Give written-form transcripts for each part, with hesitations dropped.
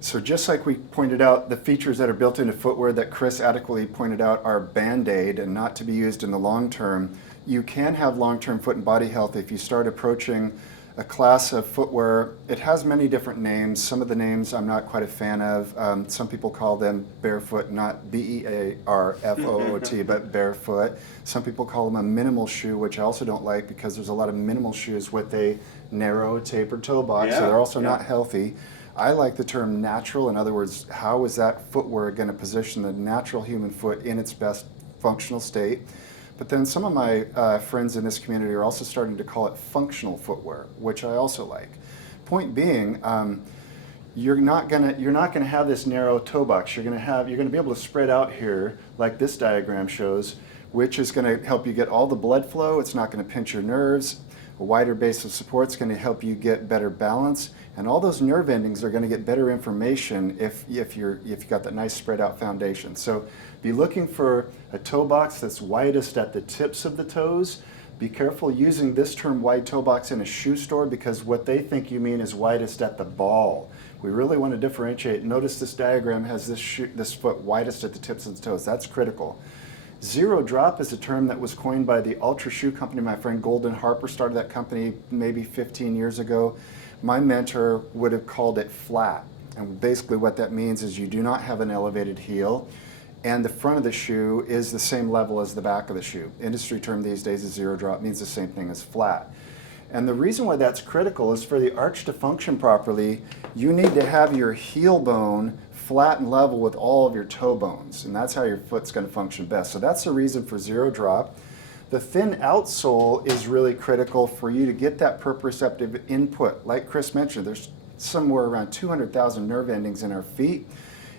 So just like we pointed out, the features that are built into footwear that Chris adequately pointed out are Band-Aid and not to be used in the long term. You can have long-term foot and body health if you start approaching a class of footwear. It has many different names. Some of the names I'm not quite a fan of. Some people call them Bearfoot, not B-E-A-R-F-O-O-T, but Bearfoot. Some people call them a minimal shoe, which I also don't like because there's a lot of minimal shoes with a narrow tapered toe box, so they're also not healthy. I like the term natural. In other words, how is that footwear going to position the natural human foot in its best functional state? But then some of my friends in this community are also starting to call it functional footwear, which I also like. Point being, you're not gonna have this narrow toe box. You're gonna be able to spread out here like this diagram shows, which is going to help you get all the blood flow. It's not going to pinch your nerves. A wider base of support is going to help you get better balance, and all those nerve endings are going to get better information if you've got that nice spread out foundation. So be looking for a toe box that's widest at the tips of the toes. Be careful using this term wide toe box in a shoe store because what they think you mean is widest at the ball. We really want to differentiate. Notice this diagram has this foot widest at the tips of the toes. That's critical. Zero drop is a term that was coined by the Ultra Shoe Company. My friend Golden Harper started that company maybe 15 years ago. My mentor would have called it flat. And basically what that means is you do not have an elevated heel and the front of the shoe is the same level as the back of the shoe. Industry term these days is zero drop, means the same thing as flat. And the reason why that's critical is for the arch to function properly, you need to have your heel bone flat and level with all of your toe bones, and that's how your foot's going to function best. So that's the reason for zero drop. The thin outsole is really critical for you to get that proprioceptive input. Like Chris mentioned, there's somewhere around 200,000 nerve endings in our feet.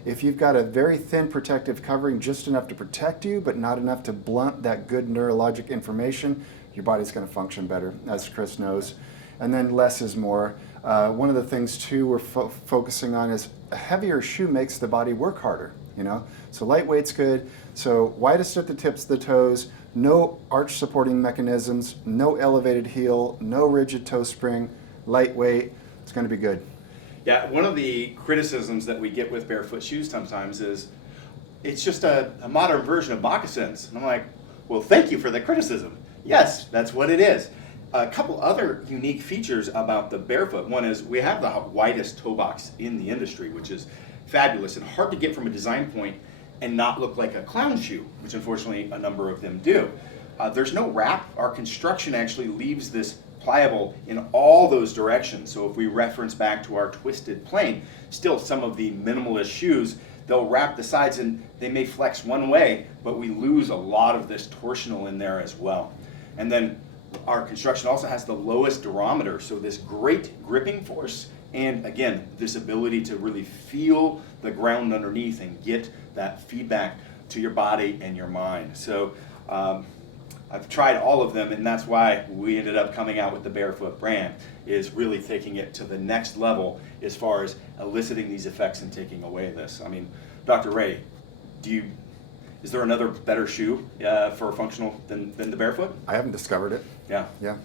If you've got a very thin protective covering, just enough to protect you, but not enough to blunt that good neurologic information, your body's going to function better, as Chris knows. And then less is more. One of the things too we're focusing on is a heavier shoe makes the body work harder, you know? So lightweight's good. So widest at the tips of the toes, no arch supporting mechanisms, no elevated heel, no rigid toe spring, lightweight, it's gonna be good. Yeah, one of the criticisms that we get with barefoot shoes sometimes is it's just a modern version of moccasins. And I'm like, well, thank you for the criticism. Yes, that's what it is. A couple other unique features about the Bearfoot. One is we have the widest toe box in the industry, which is fabulous and hard to get from a design point and not look like a clown shoe, which unfortunately a number of them do. There's no wrap. Our construction actually leaves this pliable in all those directions. So if we reference back to our twisted plane, still some of the minimalist shoes, they'll wrap the sides and they may flex one way, but we lose a lot of this torsional in there as well. And then our construction also has the lowest durometer, so this great gripping force, and again, this ability to really feel the ground underneath and get that feedback to your body and your mind. So I've tried all of them, and that's why we ended up coming out with the Bearfoot brand, is really taking it to the next level as far as eliciting these effects and taking away this. I mean, Dr. Ray, is there another better shoe for functional than the Bearfoot? I haven't discovered it. Yeah. Yeah.